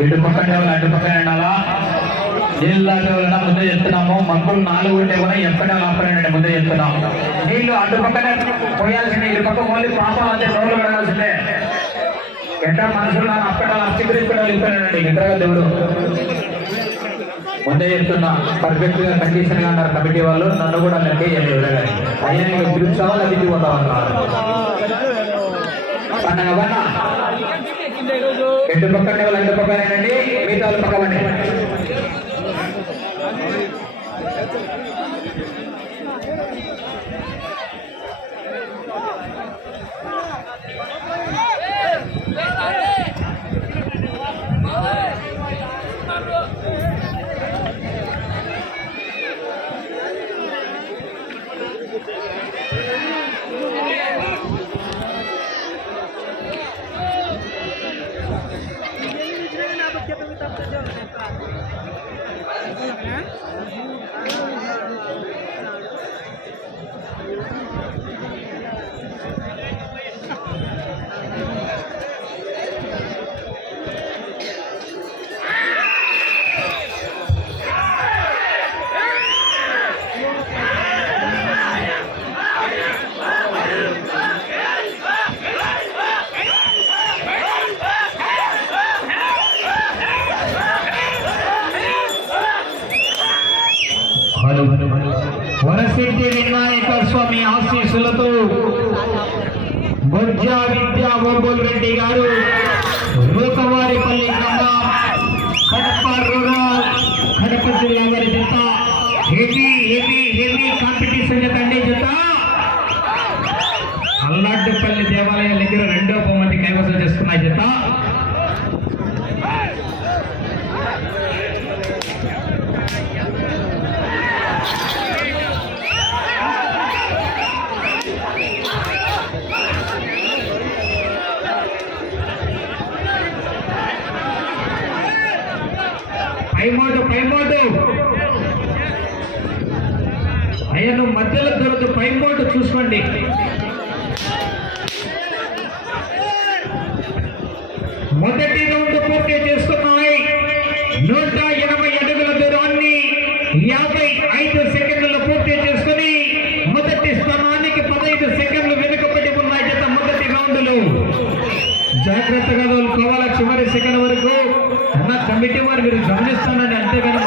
ఇటు పక్కన అటు పక్కన ఉండాలా? నీళ్ళలాంటి వాళ్ళ ముందే చెప్తున్నాము మక్కులు నాలుగు ఉంటే కూడా ఎక్కడ ఆపడండి ముందే చెప్తున్నాము నీళ్ళు అటు పక్కనే పోయాల్సిందే. ఇటు పక్క ఓన్లీ పాపం అంతే రోడ్లు పెడాల్సిందే ఎట్లా మనుషులు అక్కడ అస్థికరించడానికి ఇతరగా దేవుడు ముందే చెప్తున్నా పర్ఫెక్ట్గా కండిషన్గా అన్నారు కమిటీ వాళ్ళు. నన్ను కూడా నన్ను అయ్యా నీకు పిలుస్తావా లభించి పోతావన్నారు పండగ వన్న ఎటు పక్కన వాళ్ళు ఎంత పక్కనండి మిగతా వాళ్ళు పక్కవండి గారు మీరు గమనిస్తానండి అంతేగాని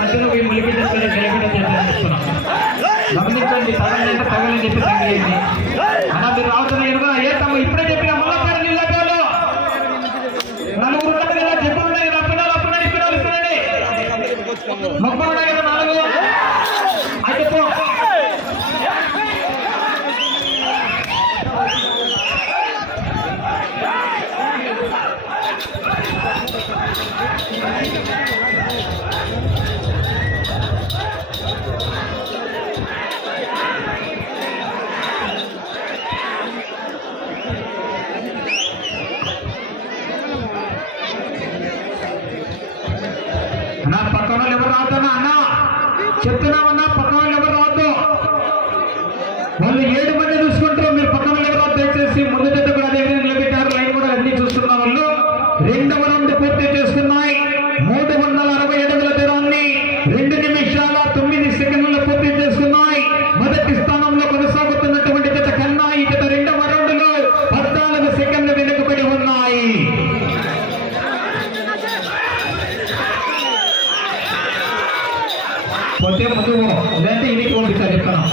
వచ్చే ముందు లేదంటే ఇంటికి పంపిస్తా చెప్తాను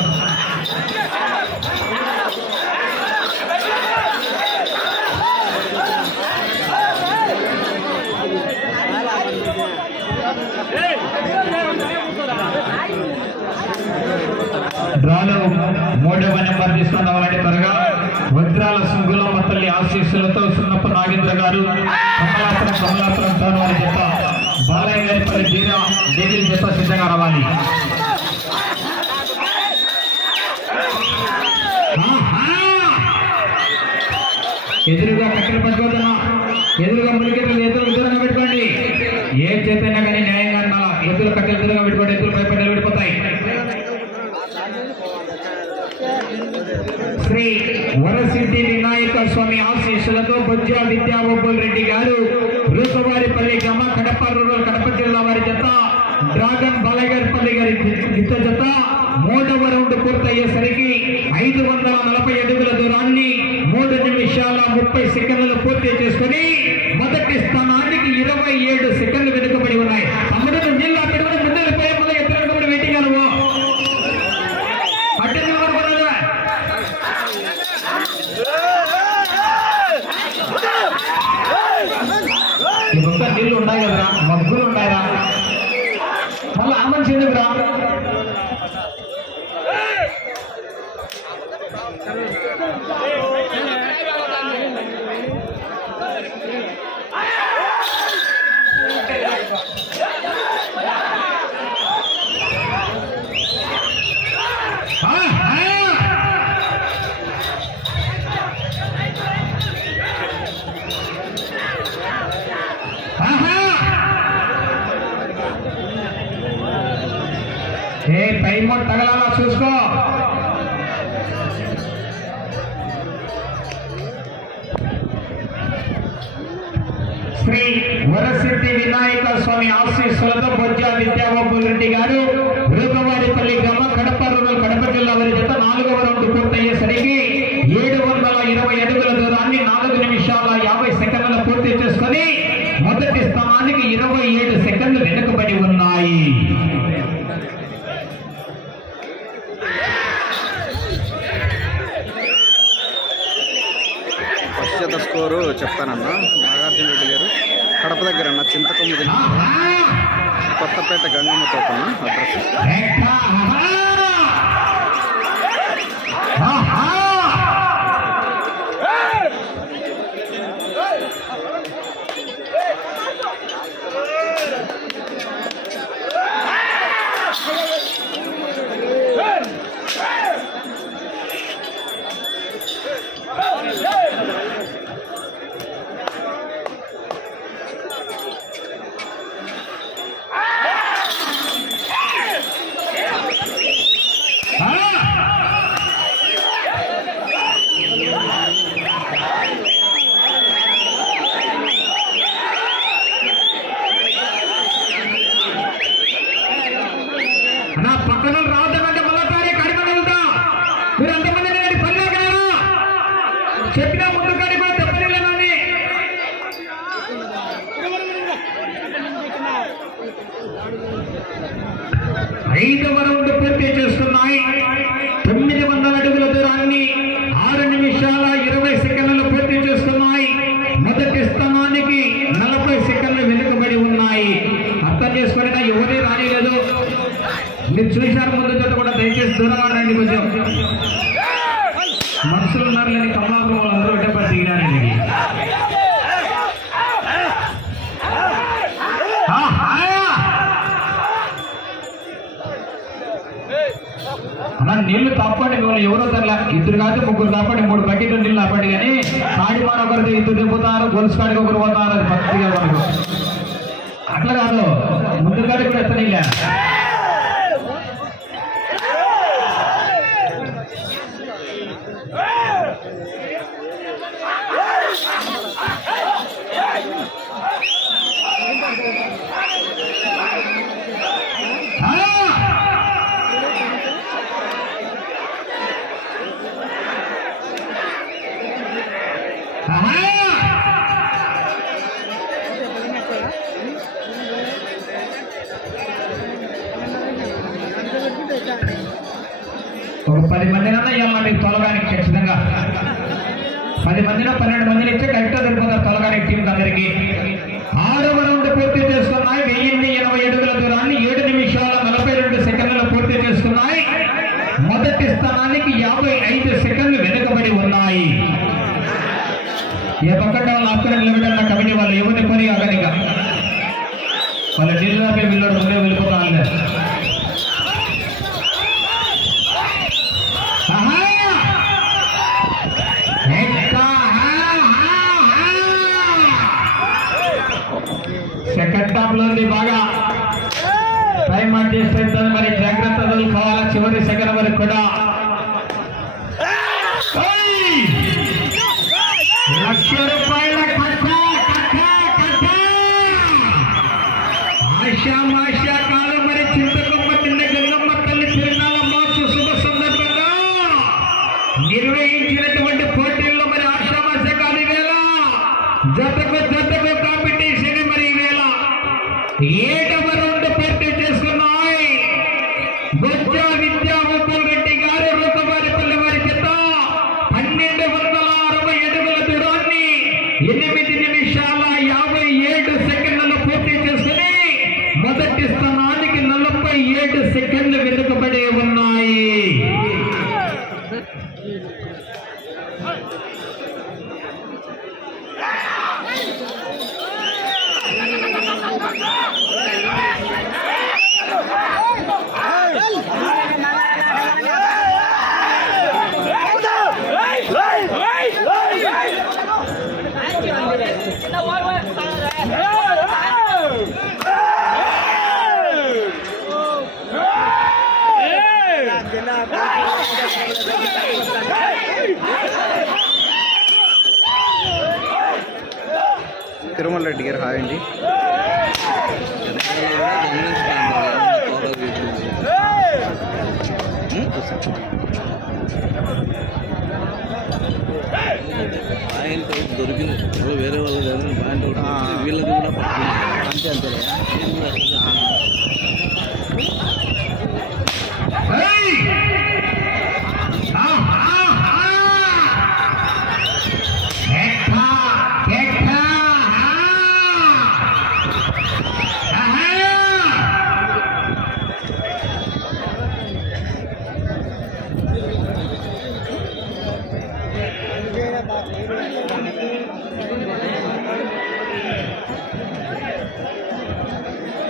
మూడవ నెంబర్ తీసుకున్నవాడి త్వరగా. వజ్రాల సుగులమ్మ తల్లి ఆశీస్సులతో సున్నప్ప నాగేంద్ర గారు కమలాపురం కమలాపురం తాను అని చెప్పారు. బాలయ్య గారి పని డీజిల్ జత సిద్ధంగా రావాలి. ఈ పక్క నీళ్ళు ఉన్నాయి కదరా? మగ్గులు ఉన్నాయరా. మళ్ళీ ఆ మనిషి ఎందుకురా చూసుకో. శ్రీ వరసిద్ధి వినాయక స్వామి ఆశీస్సులతో బొజ్జ విద్యాబాబుల్ రెడ్డి గారు రూపవారిపల్లి గ్రామ కడప రూరల్ కడప జిల్లా వారి చేత నాలుగవ రౌండ్ పూర్తయ్యేసరికి ఏడు వందల ఇరవై అడుగుల దూరాన్ని నాలుగు నిమిషాల యాభై సెకండ్ల పూర్తి చేసుకొని మొదటి స్థానానికి ఇరవై ఏడు సెకండ్లు వెనుకబడి ఉన్నాయి. చెప్తానన్నా. నాగార్జున రెడ్డి గారు కడప దగ్గర అన్న చింతకొమ్మిది కొత్తపేట గంగమ్మ అలా నీళ్ళు తప్పండి మిమ్మల్ని ఎవరో తెరలా. ఇద్దరు కాదు ముగ్గురు తప్పండి మూడు బకెట్లు నీళ్ళు తప్పండి కానీ తాడి మాన ఒకరితో ఇద్దరు దింపుతారు గొలుసు కాడికి ఒకరు పోతారు అది భక్తిగా మనకు. అట్లా కాదు. ముందు కాడికి కూడా ఎత్తనీలే ఒక పది మందినన్నా ఇవ్వాలి మీకు తొలగానికి ఖచ్చితంగా. పది మందిలో పన్నెండు మందిని ఇస్తే కరెక్ట్గా సరిపోతారు తొలగానికి టీం అందరికి. ఆరవ రౌండ్ పూర్తి చేస్తున్నాయి. వెయ్యిన్ని ఎనభై అడుగుల దూరాన్ని ఏడు నిమిషాల నలభై రెండు సెకండ్లు పూర్తి చేస్తున్నాయి. మొదటి స్థానానికి యాభై ఐదు సెకండ్లు వెనుకబడి ఉన్నాయి. ఏ పక్కన వాళ్ళు అక్కడ కమిటీ వాళ్ళు ఎవరిని పని అక్కడిగా వాళ్ళ నీళ్ళు ఆపే వీళ్ళు ముందే వెళ్ళిపోతాను సెకండ్ టాప్లో ఉంది బాగా. టైం అడ్జస్ట్ అవుతుంది మరి జాగ్రత్తలు కావాలా చివరి సెకండ్ వరకు కూడా. ఓయ్! తిరుమల రెడ్డి గారు హాయ్ అండి. ఆయన దొరికింది వేరే వాళ్ళు వీళ్ళకి కూడా అంతే అంతే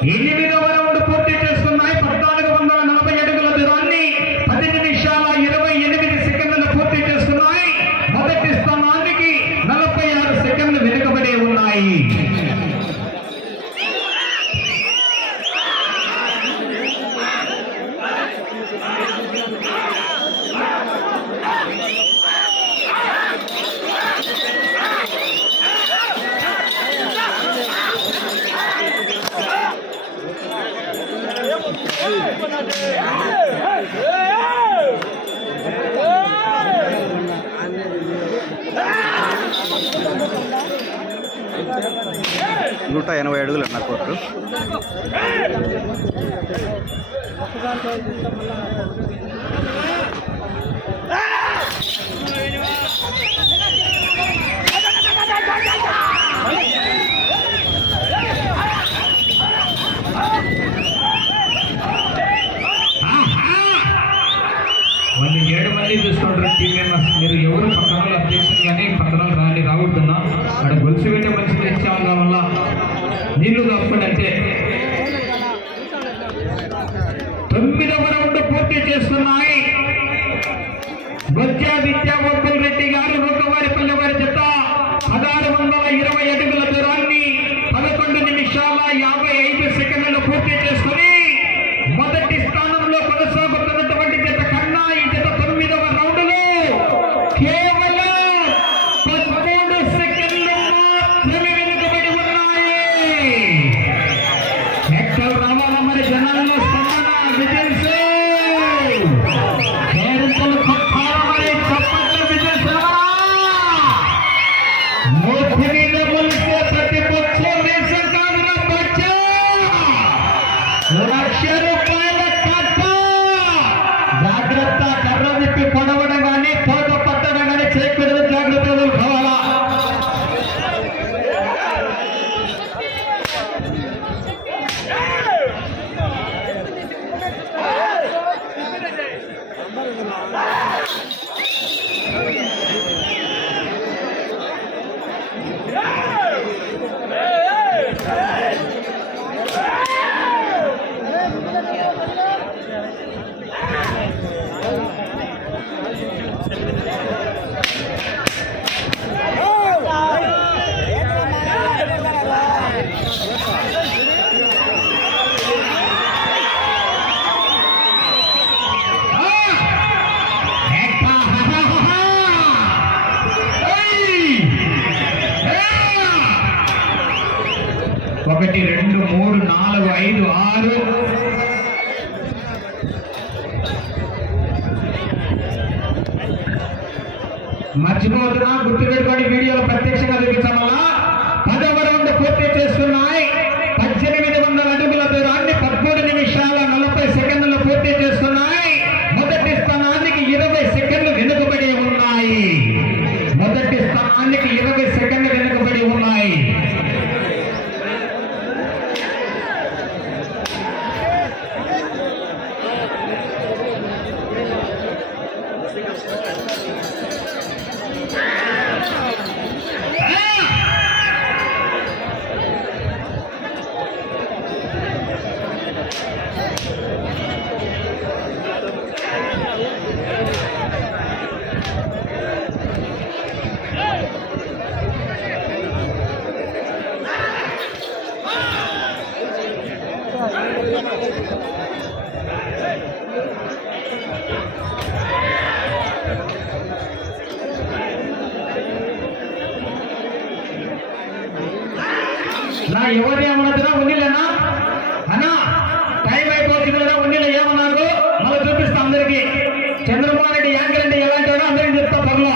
ఎనిమిదవ నూట ఎనభై అడుగులు అన్న కోర్టు ఏడు మంది చూసుకుంటారు టీమ్ మెంబర్స్ మీరు ఎవరు పక్కన అధ్యక్షులు కానీ పక్కన నీళ్ళు కప్పండి అంటే తొమ్మిదవ రౌండ్ పోటీ చేస్తున్నాయి. విద్యా విద్యా get up, మూడు నాలుగు ఐదు ఆరు. మర్చిపోతున్నా గుర్తుపెట్టుకో. నా ఎవరిని ఏమన్నా ఉండిలేనా అన్నా టైం అయిపోతుంది కదా ఉండిలే ఏమన్నారు మళ్ళీ చూపిస్తా అందరికి చంద్రబాబు రెడ్డి యాంకర్ అంటే ఎలా అంటాడో అందరికీ చెప్తా పనులు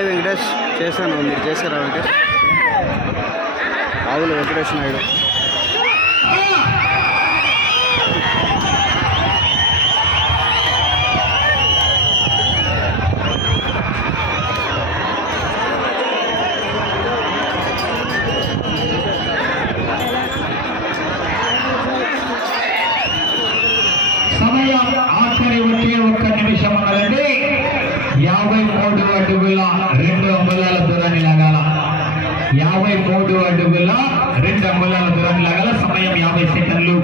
సాయి వెంకటేష్. చేశాను మీరు చేశారా వెంకటేష్? ఆవులు వెంకటేష్ నాయుడు. యాభై మూడు అడుగుల రెండు అంగుళాల దూరం లాగల సమయం యాభై సెకండ్లు.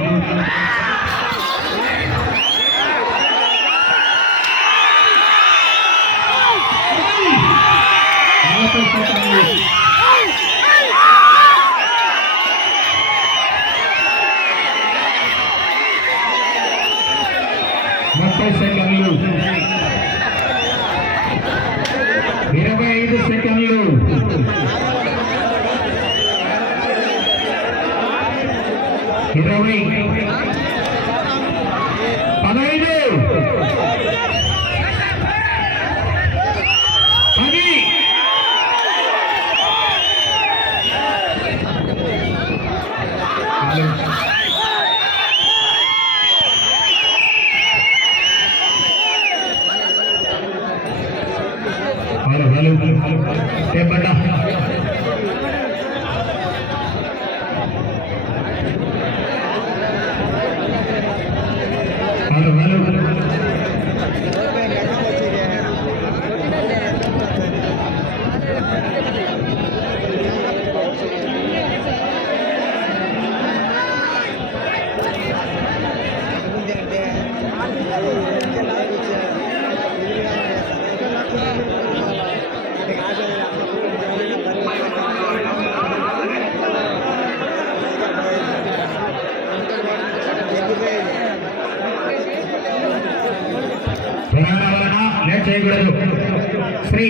ಶ್ರೀ